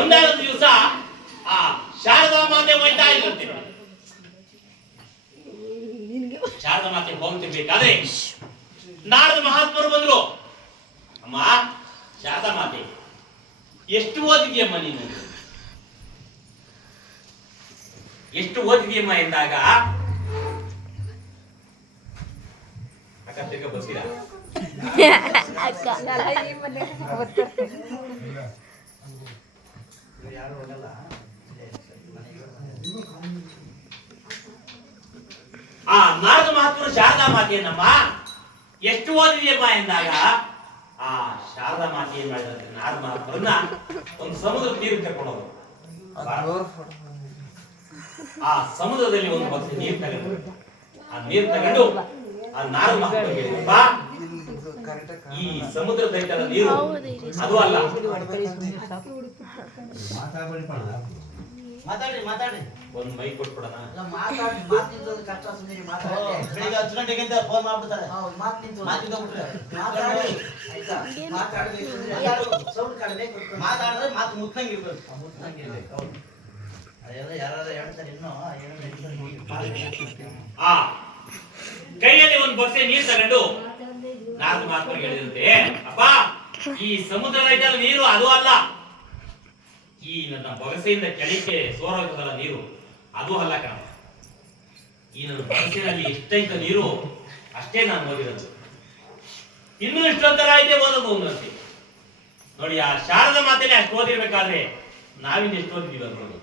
ಒಂದಾದ ದಿವಸ ಆ ಶಾರದಾ ಮಾತೆ ಹೋಯ್ತಾ ಇರುತ್ತೆ. ಶಾರದಾ ಮಾತೆ ಹೋಗ್ತಿರ್ಬೇಕಾದ್ರೆ ನಾರದ ಮಹಾತ್ಮರು ಬಂದ್ರು. ಅಮ್ಮ ಶಾರದಾ ಮಾತೆ, ಎಷ್ಟು ಓದಿದ್ಯಮ್ಮ ನೀನು, ಎಷ್ಟು ಓದಿದ್ಯಮ್ಮ ಎಂದಾಗ ಅಕ್ಕ ತಿರ್ಗ ಬರ್ತೀರಾ? ಆ ನಾರದ ಮಹಾತ್ಮರು ಶಾರದಾ ಮಾತೆಯನ್ನಮ್ಮ ಎಷ್ಟು ಓದಿದೆಯಮ್ಮ ಎಂದಾಗ ಆ ಶಾರದಾ ಮಾತೆ ಏನ್ ಮಾಡಿದ್ರೆ ನಾರದ ಮಹಾತ್ಮರನ್ನ ಒಂದು ಸಮುದ್ರ ತೀರಕ್ಕೆ ಕರ್ಕೊಂಡು ಹೋದ್ರು. ಆ ಸಮುದ್ರದಲ್ಲಿ ಒಂದು ಬಸ್ ನೀರು ತಗೊಂಡು ಆ ನೀರು ತಗೊಂಡು ಆ ನಾರದ ಮಹಾತ್ಮರು ಹೇಳಿದಪ್ಪ, ಈ ಸಮುದ್ರದೈತಲ್ಲ ನೀರು ಅದು ಅಲ್ಲ. ಮಾತಾಡ್ರಿ ಒಂದು ಮೈ ಕೊಟ್ಬಿಡೋಣ. ಬೆಳಿಗ್ಗೆ 10 ಗಂಟೆಗಿಂತ ಫೋನ್ ಮಾಡ್ಬಿಡ್ತಾರೆ. ಮಾತಾಡಿದ್ರೆ ಮಾತು ಮುತ್ತಂಗಿರ್ಬೇಕು. ಆ ಕೈಯಲ್ಲಿ ಒಂದು ಬೊಕ್ಸೆ ನೀರು ತಗೊಂಡು ನಾರದ ಮಹಾತ್ಮರಿಗೆ ಹೇಳಿದಂತೆ, ಅಪ್ಪ ಈ ಸಮುದ್ರದ ಐತಲ್ಲ ನೀರು ಅದು ಅಲ್ಲ, ಈ ನನ್ನ ಬೊಗಸೆಯಿಂದ ಕೆಳಕ್ಕೆ ಸೋರೋಗದಲ್ಲ ನೀರು ಅದು ಅಲ್ಲ ಕಣ. ಈ ನನ್ನ ಬೊಗಸೆಯಲ್ಲಿ ಎಷ್ಟೈತ ನೀರು ಅಷ್ಟೇ ನಾನು ಓದಿರೋದು, ಇನ್ನೂ ಇಷ್ಟೊಂಥರ ಐತೆ ಓದೋದು ಒಂದಂತೆ. ನೋಡಿ ಆ ಶಾರದಾ ಮಾತೆನೇ ಅಷ್ಟು ಓದಿರ್ಬೇಕಾದ್ರೆ ನಾವಿನ್ನ ಎಷ್ಟು ಓದಿದೀವಿ ಅನ್ಬೋದು,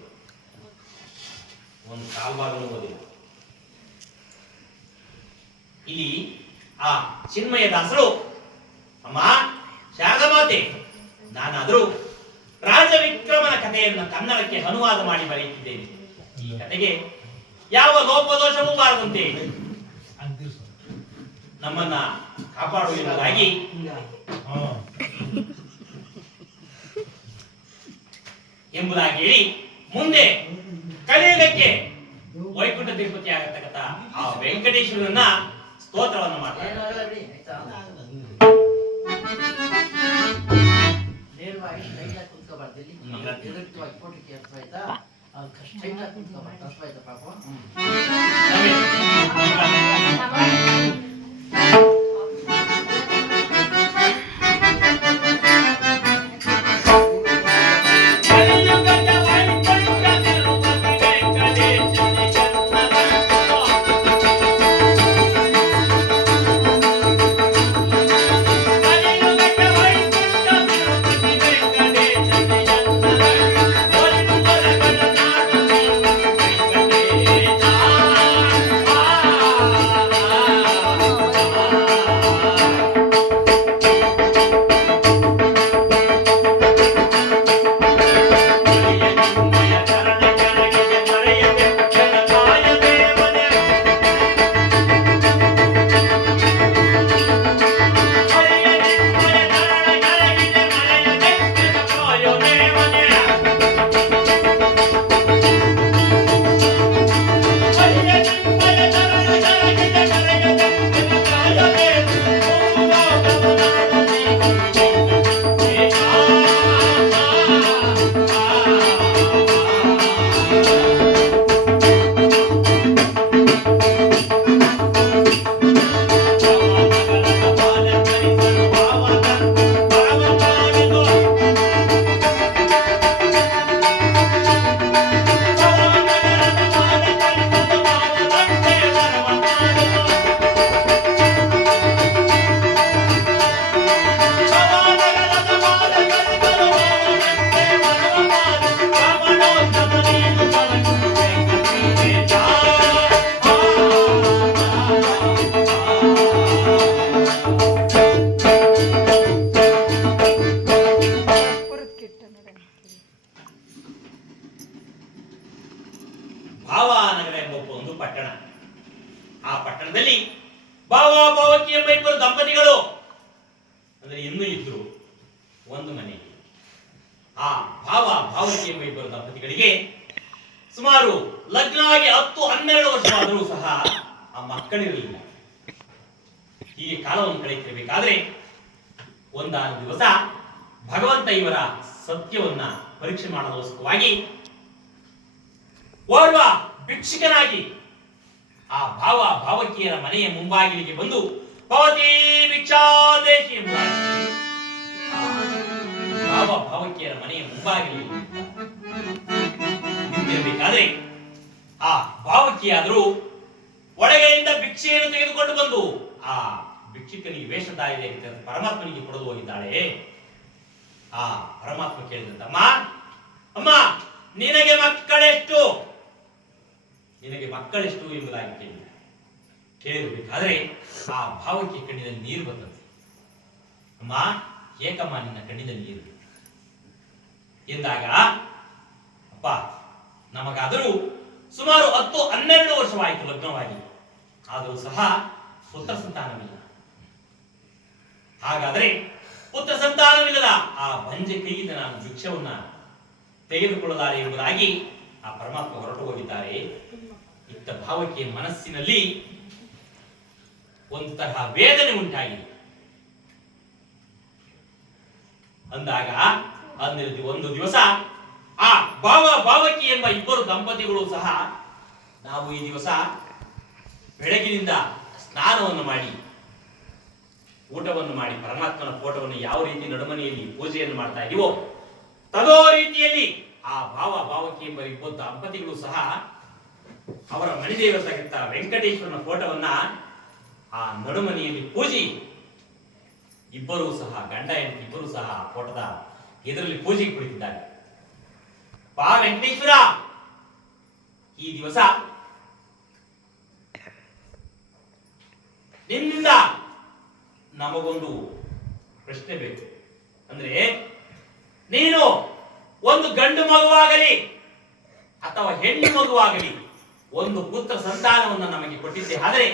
ಒಂದು ಕಾಲ್ ಭಾಗನೂ ಓದಿಲ್ಲ. ಇಲ್ಲಿ ಆ ಚಿನ್ಮಯ ದಾಸರು, ಅಮ್ಮ ಶಾರದಾ ಮಾತೆ, ನಾನಾದರೂ ರಾಜವಿಕ್ರಮನ ಕಥೆಯನ್ನು ಕನ್ನಡಕ್ಕೆ ಅನುವಾದ ಮಾಡಿ ಬರೆಯುತ್ತಿದ್ದೇನೆ. ಈ ಕಥೆಗೆ ಯಾವ ಲೋಪದೋಷವೂ ಬಾರದಂತೆ ನಮ್ಮನ್ನ ಕಾಪಾಡುವುದಾಗಿ ಎಂಬುದಾಗಿ ಹೇಳಿ ಮುಂದೆ ಕಲಿಯುಗಕ್ಕೆ ವೈಕುಂಠ ತಿರುಪತಿ ಆಗತಕ್ಕಂಥ ಆ ವೆಂಕಟೇಶ್ವರನ ಸ್ತೋತ್ರವನ್ನು ಮಾಡ್ತಾರೆ. ಭಾವನಗರ ಎಂಬ ಒಂದು ಪಟ್ಟಣ. ಆ ಪಟ್ಟಣದಲ್ಲಿ ಭಾವ ಭಾವಕಿ ಎಂಬ ಇಬ್ಬರು ದಂಪತಿಗಳು ಅಂದ್ರೆ ಇನ್ನೂ ಇದ್ರು ಒಂದು ಮನೆ. ಆ ಭಾವ ಭಾವಕಿ ಎಂಬ ಇಬ್ಬರು ದಂಪತಿಗಳಿಗೆ ಸುಮಾರು ಲಗ್ನ ಆಗಿ 10-12 ವರ್ಷವಾದರೂ ಸಹ ಆ ಮಕ್ಕಳಿರಲಿಲ್ಲ. ಹೀಗೆ ಕಾಲವನ್ನು ಕಳೆಯುತ್ತಿರಬೇಕಾದ್ರೆ ಒಂದಾದ ದಿವಸ ಭಗವಂತ ಇವರ ಸತ್ಯವನ್ನ ಪರೀಕ್ಷೆ ಮಾಡೋದಕ್ಕೋಸ್ಕರವಾಗಿ ಓರ್ವ ಭಿಕ್ಷುಕನಾಗಿ ಆ ಭಾವಕಿಯರ ಮನೆಯ ಮುಂಬಾಗಿಲಿಗೆ ಬಂದು ಭವತಿ ಭಿಕ್ಷಾದೇಶಿ ಎಂಬುದಾಗಿ ಭಾವಕಿಯರ ಮನೆಯ ಮುಂಬಾಗಿಲಿಗೆ ನಿಂತಿರಬೇಕಾದ್ರೆ ಆ ಭಾವಕಿಯಾದರೂ ಒಳಗೆಯಿಂದ ಭಿಕ್ಷೆಯನ್ನು ತೆಗೆದುಕೊಂಡು ಬಂದು ಆ ಭಿಕ್ಷುಕನಿಗೆ ವೇಷಧಾರಿದೆ ಪರಮಾತ್ಮನಿಗೆ ಕೊಡಲು ಹೋಗಿದ್ದಾಳೆ. ಆ ಪರಮಾತ್ಮ ಕೇಳಿದಂತಮ್ಮ, ಅಮ್ಮ ನಿನಗೆ ಮಕ್ಕಳೆಷ್ಟು ಎಂಬುದಾಗಿ ಕೇಳಿರಬೇಕಾದ್ರೆ ಆ ಭಾವಕ್ಕೆ ಕಣ್ಣಿನಲ್ಲಿ ನೀರು ಬರ್ತದೆ. ಅಮ್ಮ ಏಕಮ್ಮ ನಿನ್ನ ಕಣ್ಣಿನಲ್ಲಿ ನೀರು ಎಂದಾಗ, ಅಪ್ಪ ನಮಗಾದರೂ ಸುಮಾರು 10-12 ವರ್ಷವಾಯಿತು ಲಗ್ನವಾಗಿ, ಆದರೂ ಸಹ ಪುತ್ರ ಸಂತಾನವಿಲ್ಲ. ಹಾಗಾದರೆ ಪುತ್ರ ಸಂತಾನವಿಲ್ಲದ ಆ ಬಂಜೆ ಕೈಯಿಂದ ನಾನು ಭಿಕ್ಷವನ್ನ ತೆಗೆದುಕೊಳ್ಳಲಾರೆ ಎಂಬುದಾಗಿ ಆ ಪರಮಾತ್ಮ ಹೊರಟು ಹೋಗಿದ್ದಾರೆ. ಇತ್ತ ಭಾವಕ್ಕೆ ಮನಸ್ಸಿನಲ್ಲಿ ಒಂದು ತರಹ ವೇದನೆ ಉಂಟಾಗಿದೆ. ಅಂದಾಗ ಒಂದು ದಿವಸ ಆ ಭಾವಕಿ ಎಂಬ ಇಬ್ಬರು ದಂಪತಿಗಳು ಸಹ ನಾವು ಈ ದಿವಸ ಬೆಳಗಿನಿಂದ ಸ್ನಾನವನ್ನು ಮಾಡಿ ಊಟವನ್ನು ಮಾಡಿ ಪರಮಾತ್ಮನ ಫೋಟೋವನ್ನು ಯಾವ ರೀತಿ ನಡುಮನೆಯಲ್ಲಿ ಪೂಜೆಯನ್ನು ಮಾಡ್ತಾ ಇದೀವೋ ತದೋ ರೀತಿಯಲ್ಲಿ ಆ ಭಾವಕಿ ಎಂಬ ಇಬ್ಬರು ದಂಪತಿಗಳು ಸಹ ಅವರ ಮಣಿದೇವರಾಗಿದ್ದ ವೆಂಕಟೇಶ್ವರನ ಫೋಟೋವನ್ನ ಆ ನಡುಮನೆಯಲ್ಲಿ ಪೂಜಿ ಇಬ್ಬರೂ ಸಹ ಗಂಡ ಹೆಂಡತಿ ಇಬ್ಬರೂ ಸಹ ಫೋಟೋದ ಇದರಲ್ಲಿ ಪೂಜೆಗೆ ಕುಳಿತಿದ್ದಾರೆ. ಬಾ ವೆಂಕಟೇಶ್ವರ, ಈ ದಿವಸ ನಿನ್ನಿಂದ ನಮಗೊಂದು ಪ್ರಶ್ನೆ ಬೇಕು. ಅಂದ್ರೆ ನೀನು ಒಂದು ಗಂಡು ಮಗುವಾಗಲಿ ಅಥವಾ ಹೆಣ್ಣು ಮಗುವಾಗಲಿ ಒಂದು ಪುತ್ರ ಸಂತಾನವನ್ನು ನಮಗೆ ಕೊಟ್ಟಿದ್ದೆ, ಆದರೆ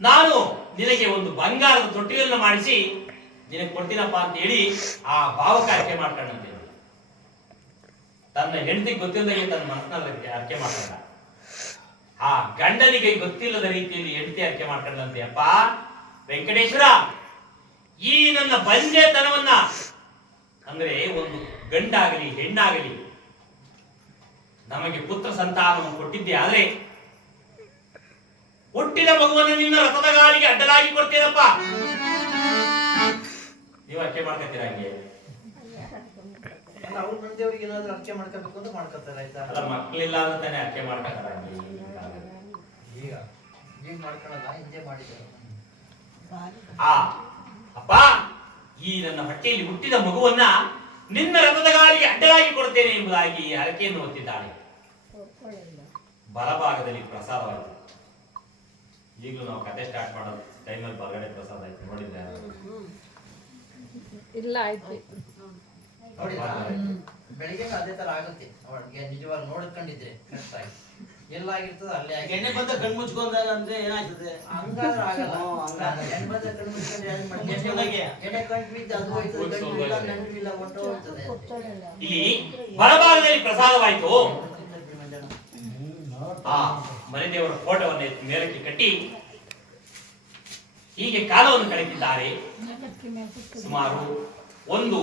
ನಾನು ನಿನಗೆ ಒಂದು ಬಂಗಾರದ ತೊಟ್ಟಿಲನ್ನು ಮಾಡಿಸಿ ನಿನಗೆ ಕೊಡ್ತೀನಪ್ಪ ಅಂತ ಹೇಳಿ ಆ ಭಾವಕ ಅರ್ಕೆ ಮಾಡ್ಕೊಂಡಂತೆ. ತನ್ನ ಹೆಂಡತಿಗೆ ಗೊತ್ತಿಲ್ಲದೆ ತನ್ನ ಮನಸ್ಸಿನಲ್ಲಿ ಅರ್ಕೆ ಮಾಡ್ಕೊಂಡ. ಆ ಗಂಡನಿಗೆ ಗೊತ್ತಿಲ್ಲದ ರೀತಿಯಲ್ಲಿ ಹೆಂಡತಿ ಅರ್ಕೆ ಮಾಡ್ಕೊಂಡಂತೆ. ಅಪ್ಪ ವೆಂಕಟೇಶ್ವರ, ಈ ನನ್ನ ಬಂಜೆತನವನ್ನ ಅಂದ್ರೆ ಒಂದು ಗಂಡಾಗಲಿ ಹೆಣ್ಣಾಗಲಿ ನಮಗೆ ಪುತ್ರ ಸಂತಾನವನ್ನು ಕೊಟ್ಟಿದ್ದೆ, ಆದ್ರೆ ಹುಟ್ಟಿದ ಮಗುವನ್ನು ನಿನ್ನ ರಥದ ಗಾಲಿಗೆ ಅಡ್ಡಲಾಗಿ ಕೊಡ್ತೀರಪ್ಪ. ನೀವು ಅರ್ಕೆ ಮಾಡ್ಕೊತೀರ ಹಂಗೆ? ಅವ್ರ ಮಂದಿಯವ್ರಿಗೆ ಏನಾದ್ರು ಅರ್ಕೆ ಮಾಡ್ಕೋಬೇಕು ಅಂತ ಮಾಡ್ಕೊತಾರೆ. ಆಯ್ತಾ? ಅಲ್ಲ, ಮಕ್ಕಳಿಲ್ಲ ಅಂತಾನೆ ಅರ್ಕೆ ಮಾಡ್ಕೊತಾರ. ಈಗ ಮಾಡ್ಕೊಳ್ಳಲ್ಲ, ಹಿಂದೆ ಮಾಡಿದ್ದಾರೆ. ಅಪ್ಪ, ಈ ನನ್ನ ಹೊಟ್ಟೆಯಲ್ಲಿ ಹುಟ್ಟಿದ ಮಗುವನ್ನ ನಿನ್ನ ರಥದ ಗಾಲಿಗೆ ಅಡ್ಡಲಾಗಿ ಕೊಡ್ತೇನೆ ಎಂಬುದಾಗಿ ಹರಕೆಯನ್ನು ಹೊತ್ತಿದ್ದಾಳೆ. ಬಲಭಾಗದಲ್ಲಿ ಪ್ರಸಾದವಾಯಿತು. ಈಗಲೂ ನಾವು ಕತೆ ಸ್ಟಾರ್ಟ್ ಮಾಡೋದು ಟೈಮಲ್ಲಿ ಬಲಗಡೆ ಪ್ರಸಾದ ಆಯ್ತು. ನೋಡಿದ್ರೆ ಇಲ್ಲ ಆಯ್ತು. ಬೆಳಿಗ್ಗೆ ಅದೇ ತರ ಆಗುತ್ತೆ. ಅವಳಿಗೆ ನಿಜವಾಗಿ ನೋಡ್ಕೊಂಡಿದ್ರೆ ಕಷ್ಟ ಆಯ್ತು. ಎಲ್ಲಾಗಿರ್ತದೆ ಅಲ್ಲೇ ಎಣ್ಣೆ ಬಂದ ಕಣ್ಣು ಮುಚ್ಕೊಂಡಾಗ ಅಂದ್ರೆ ಏನಾಗ್ತದೆ? ಹಂಗಾದ್ರೆ ಆಗಲ್ಲ. ಎಣ್ಣೆ ಬಂದ ಕಣ್ಣು ಮುಚ್ಕೊಂಡ್ರೆ ಎಣ್ಣೆ ಕಣ್ಣು ಬಿದ್ದು ಅದು ಹೋಯ್ತದೆ, ನಂಟಿಲ್ಲ ಹೊಟ್ಟು ಹೋಗ್ತದೆ. ಇಲ್ಲಿ ಬಲಭಾಗದಲ್ಲಿ ಪ್ರಸಾದವಾಯಿತು. ಆ ಮನೆದೇವರ ಫೋಟೋವನ್ನು ಮೇಲಕ್ಕೆ ಕಟ್ಟಿ ಹೀಗೆ ಕಾಲವನ್ನು ಕಳೆದಿದ್ದಾರೆ. ಸುಮಾರು 1,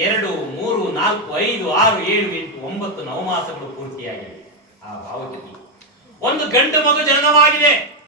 2, 3, 4, 5, 6, 7, 8, 9 ನವಮಾಸಗಳು ಪೂರ್ತಿಯಾಗಿವೆ. ಆ ಭಾವಕಿ ಒಂದು ಗಂಡು ಮಗು ಜನನವಾಗಿದೆ.